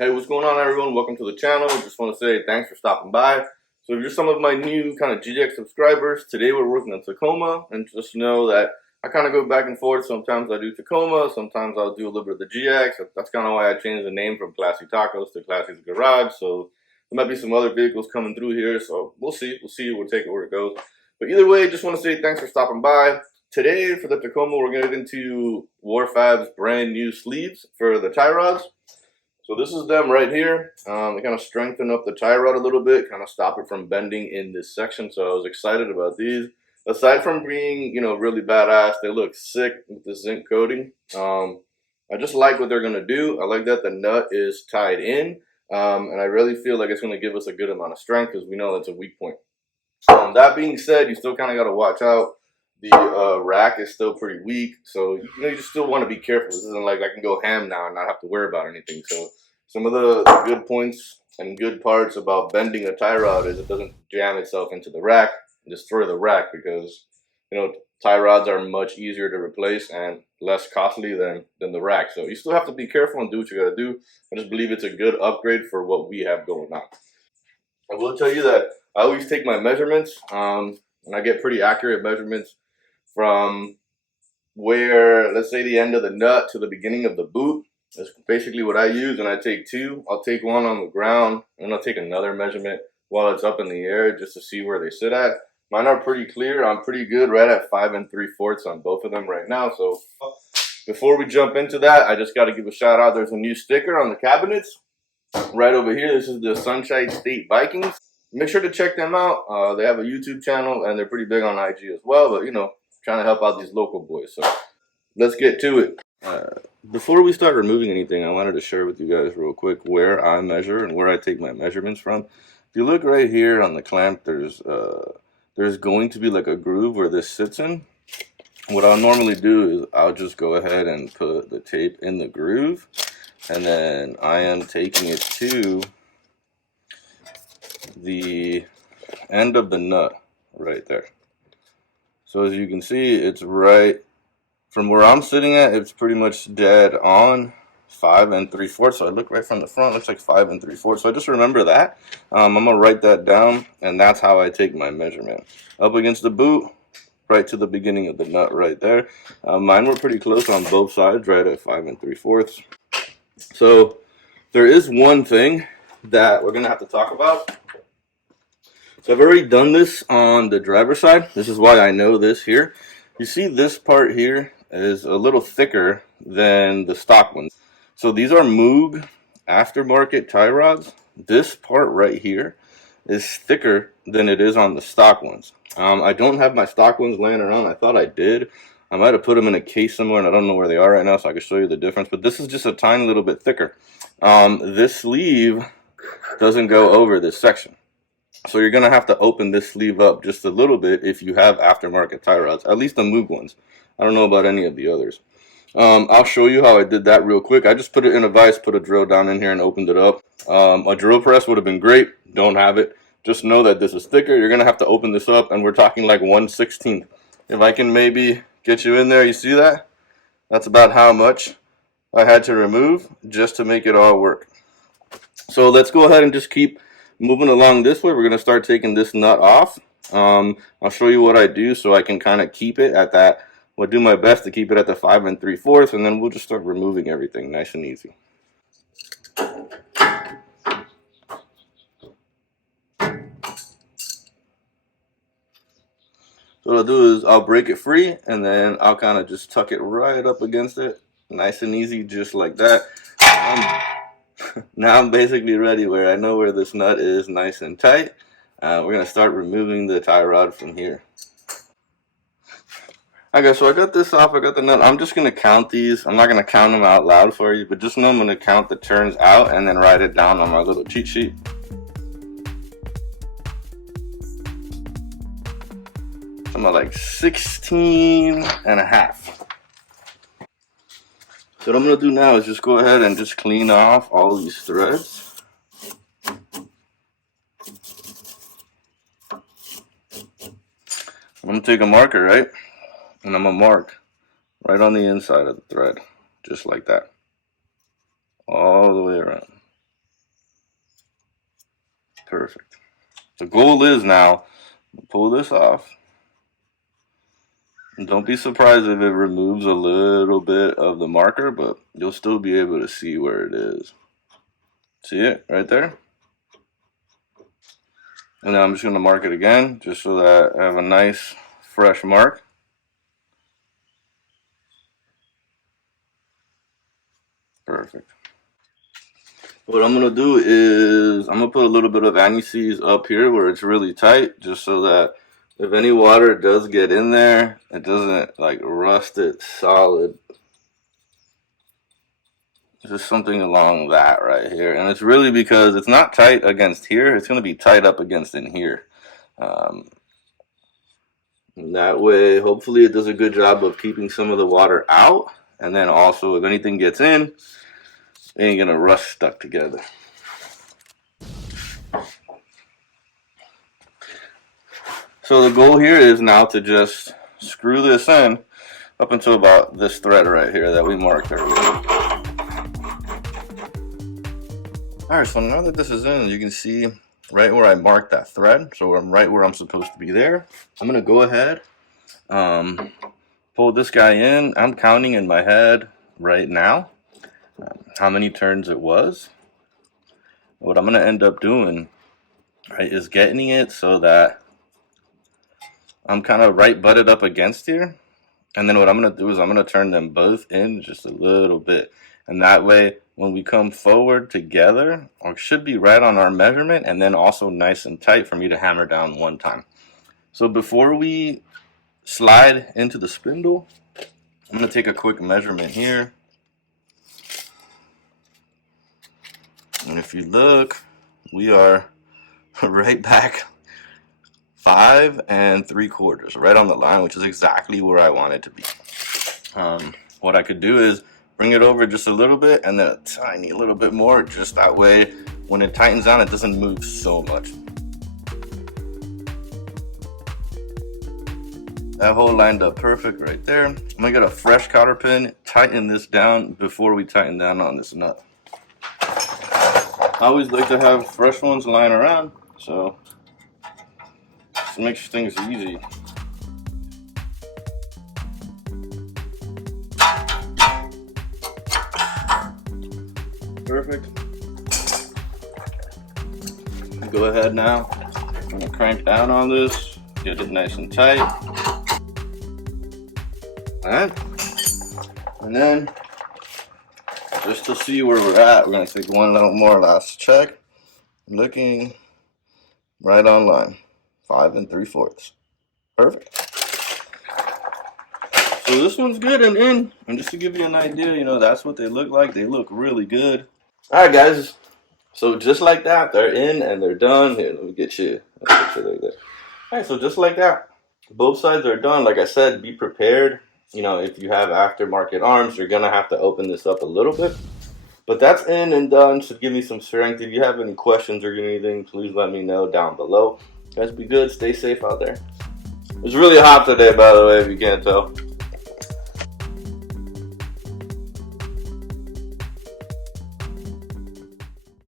Hey, what's going on, everyone? Welcome to the channel. Just want to say thanks for stopping by. So if you're some of my new kind of GX subscribers, today we're working on Tacoma, and just know that I kind of go back and forth. Sometimes I do Tacoma, sometimes I'll do a little bit of the GX. That's kind of why I changed the name from Classy Tacos to Classy's Garage. So there might be some other vehicles coming through here, so we'll see. We'll take it where it goes. But either way, just want to say thanks for stopping by. Today for the Tacoma, we're going to get into WarFab's brand new sleeves for the tie rods. So this is them right here. They kind of strengthen up the tie rod a little bit, kind of stop it from bending in this section. So I was excited about these. Aside from being, really badass, they look sick with the zinc coating. I just like what they're gonna do. I like that the nut is tied in, and I really feel like it's gonna give us a good amount of strength because we know that's a weak point. That being said, you still kind of got to watch out. The rack is still pretty weak, so you just still want to be careful. This isn't like I can go ham now and not have to worry about anything. So some of the good points and good parts about bending a tie rod is it doesn't jam itself into the rack and destroy the rack, because tie rods are much easier to replace and less costly than the rack. So you still have to be careful and do what you got to do. I just believe it's a good upgrade for what we have going on. I will tell you that I always take my measurements, and I get pretty accurate measurements from where, let's say, the end of the nut to the beginning of the boot. That's basically what I use, and I take two. I'll take one on the ground, and I'll take another measurement while it's up in the air just to see where they sit at. Mine are pretty clear. I'm pretty good right at 5 3/4 on both of them right now. So before we jump into that, I just got to give a shout out. There's a new sticker on the cabinets right over here. This is the Sunshine State Vikings. Make sure to check them out. They have a YouTube channel, and they're pretty big on IG as well. But trying to help out these local boys. So let's get to it. Before we start removing anything, I wanted to share with you guys real quick where I measure and where I take my measurements from. If you look right here on the clamp, there's going to be like a groove where this sits in. What I'll normally do is I'll just go ahead and put the tape in the groove, and then I am taking it to the end of the nut right there. So as you can see, it's right from where I'm sitting at, it's pretty much dead on 5 3/4. So I look right from the front, looks like 5 3/4. So I just remember that. I'm gonna write that down, and that's how I take my measurement. Up against the boot, right to the beginning of the nut right there. Mine were pretty close on both sides, right at 5 3/4. So there is one thing that we're gonna have to talk about. So I've already done this on the driver's side. This is why I know this here. You see this part here is a little thicker than the stock ones. So these are Moog aftermarket tie rods. This part right here is thicker than it is on the stock ones. I don't have my stock ones laying around. I thought I did. I might have put them in a case somewhere, and I don't know where they are right now, so I can show you the difference. But this is just a tiny little bit thicker. This sleeve doesn't go over this section. So you're going to have to open this sleeve up just a little bit if you have aftermarket tie rods, at least the Moog ones. I don't know about any of the others. I'll show you how I did that real quick. I just put it in a vise, put a drill down in here, and opened it up. A drill press would have been great. Don't have it. Just know that this is thicker. You're going to have to open this up, and we're talking like 1/16. If I can maybe get you in there, you see that? That's about how much I had to remove just to make it all work. So let's go ahead and just keep moving along this way. We're going to start taking this nut off. I'll show you what I do so I can kind of keep it at that. I'll do my best to keep it at the 5 3/4, and then we'll just start removing everything nice and easy. So what I'll do is I'll break it free, and then I'll kind of just tuck it right up against it. Nice and easy, just like that. Now I'm basically ready, where I know where this nut is nice and tight. We're going to start removing the tie rod from here. Okay, so I got this off, I got the nut. I'm just going to count these. I'm not going to count them out loud for you, but just know I'm going to count the turns out and then write it down on my little cheat sheet. I'm at like 16 and a half. So what I'm going to do now is just go ahead and just clean off all these threads. I'm going to take a marker, right? And I'm going to mark right on the inside of the thread, just like that, all the way around. Perfect. The goal is now, pull this off. And don't be surprised if it removes a little bit of the marker, but you'll still be able to see where it is. See it right there? And now I'm just going to mark it again, just so that I have a nice fresh mark. Perfect. What I'm going to do is I'm going to put a little bit of anti-seize up here where it's really tight, just so that if any water does get in there, it doesn't like rust it solid. Just something along that right here. And it's really because it's not tight against here, it's going to be tight up against in here. And that way, hopefully it does a good job of keeping some of the water out. And then also, if anything gets in, it ain't going to rust stuck together. So the goal here is now to just screw this in up until about this thread right here that we marked earlier. Alright, so now that this is in, you can see right where I marked that thread. So I'm right where I'm supposed to be there. I'm going to go ahead, pull this guy in. I'm counting in my head right now how many turns it was. What I'm going to end up doing, right, is getting it so that I'm kind of right butted up against here. And then what I'm going to do is I'm going to turn them both in just a little bit. And that way, when we come forward together, it should be right on our measurement, and then also nice and tight for me to hammer down one time. So before we slide into the spindle, I'm going to take a quick measurement here. And if you look, we are right back 5 3/4, right on the line, which is exactly where I want it to be. What I could do is bring it over just a little bit and then a tiny little bit more, just that way when it tightens down it doesn't move so much. That hole lined up perfect right there. I'm gonna get a fresh cotter pin, tighten this down before we tighten down on this nut. I always like to have fresh ones lying around, so it makes things easy. Perfect. Go ahead now. I'm gonna crank down on this, get it nice and tight. Alright. And then, just to see where we're at, we're gonna take one little more last check. Looking right on line. 5 3/4. Perfect. So this one's good and in. And just to give you an idea, you know, that's what they look like. They look really good. Alright guys, so just like that, they're in and they're done. Here, let me get you a picture like that. Alright, so just like that, both sides are done. Like I said, be prepared. You know, if you have aftermarket arms, you're gonna have to open this up a little bit. But that's in and done. Should give me some strength. If you have any questions or anything, please let me know down below. Guys, be good, stay safe out there. It's really hot today, by the way, if you can't tell.